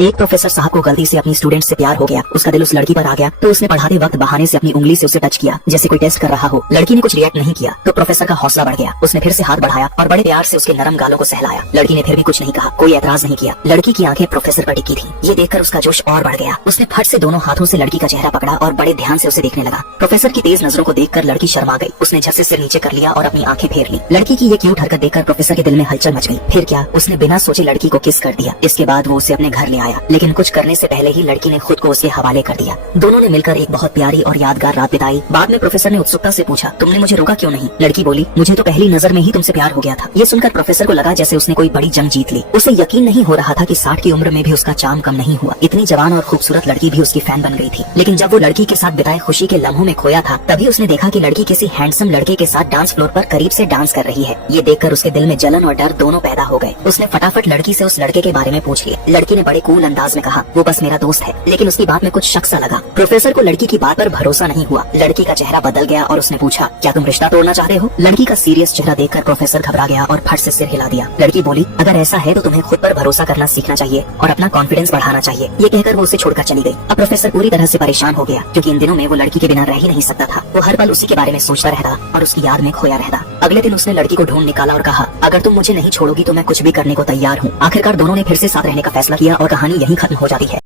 एक प्रोफेसर साहब को गलती से अपनी स्टूडेंट से प्यार हो गया। उसका दिल उस लड़की पर आ गया तो उसने पढ़ाते वक्त बहाने से अपनी उंगली से उसे टच किया, जैसे कोई टेस्ट कर रहा हो। लड़की ने कुछ रिएक्ट नहीं किया तो प्रोफेसर का हौसला बढ़ गया। उसने फिर से हाथ बढ़ाया और बड़े प्यार से उसके नरम गालों को सहलाया। लड़की ने फिर भी कुछ नहीं कहा, कोई एतराज नहीं किया। लड़की की आंखें प्रोफेसर पर टिकी थी। ये देखकर उसका जोश और बढ़ गया। उसने फट से दोनों हाथों से लड़की का चेहरा पकड़ा और बड़े ध्यान से उसे देखने लगा। प्रोफेसर की तेज नजरों को देखकर लड़की शर्मा गई। उसने झट से सिर नीचे कर लिया और अपनी आंखें फेर ली। लड़की की ये क्यूट हरकत देखकर प्रोफेसर के दिल में हलचल मच गई। फिर क्या, उसने बिना सोचे लड़की को किस कर दिया। इसके बाद वो उसे अपने घर ले आया, लेकिन कुछ करने से पहले ही लड़की ने खुद को उसके हवाले कर दिया। दोनों ने मिलकर एक बहुत प्यारी और यादगार रात बिताई। बाद में प्रोफेसर ने उत्सुकता से पूछा, तुमने मुझे रोका क्यों नहीं? लड़की बोली, मुझे तो पहली नजर में ही तुमसे प्यार हो गया था। ये सुनकर प्रोफेसर को लगा जैसे उसने कोई बड़ी जंग जीत ली। उसे यकीन नहीं हो रहा था कि 60 की उम्र में भी उसका चार्म कम नहीं हुआ। इतनी जवान और खूबसूरत लड़की भी उसकी फैन बन गई थी। लेकिन जब वो लड़की के साथ बिताए खुशी के लम्हों में खोया था, तभी उसने देखा कि लड़की किसी हैंडसम लड़के के साथ डांस फ्लोर पर करीब से डांस कर रही है। ये देखकर उसके दिल में जलन और डर दोनों पैदा हो गए। उसने फटाफट लड़की से उस लड़के के बारे में पूछ लिया। लड़की ने बड़े कूल अंदाज में कहा, वो बस मेरा दोस्त है। लेकिन उसकी बात में कुछ शक सा लगा। प्रोफेसर को लड़की की बात पर भरोसा नहीं हुआ। लड़की का चेहरा बदल गया और उसने पूछा, क्या तुम रिश्ता तोड़ना चाहते हो? लड़की का सीरियस चेहरा देखकर प्रोफेसर घबरा गया और फट से सिर हिला दिया। लड़की बोली, अगर ऐसा है तो तुम्हें खुद पर भरोसा करना सीखना चाहिए और अपना कॉन्फिडेंस बढ़ाना चाहिए। ये कहकर वो उसे छोड़कर चली गई। अब प्रोफेसर पूरी तरह से परेशान हो गया, क्योंकि इन दिनों में वो लड़की के बिना रह ही नहीं सकता था। वो हर पल उसी के बारे में सोचता रहता और उसकी याद में खोया रहता। अगले दिन उसने लड़की को ढूंढ निकाला और कहा, अगर तुम मुझे नहीं छोड़ोगी तो मैं कुछ भी करने को तैयार हूँ। आखिरकार दोनों ने फिर से साथ रहने का फैसला किया और कहानी यहीं खत्म हो जाती है।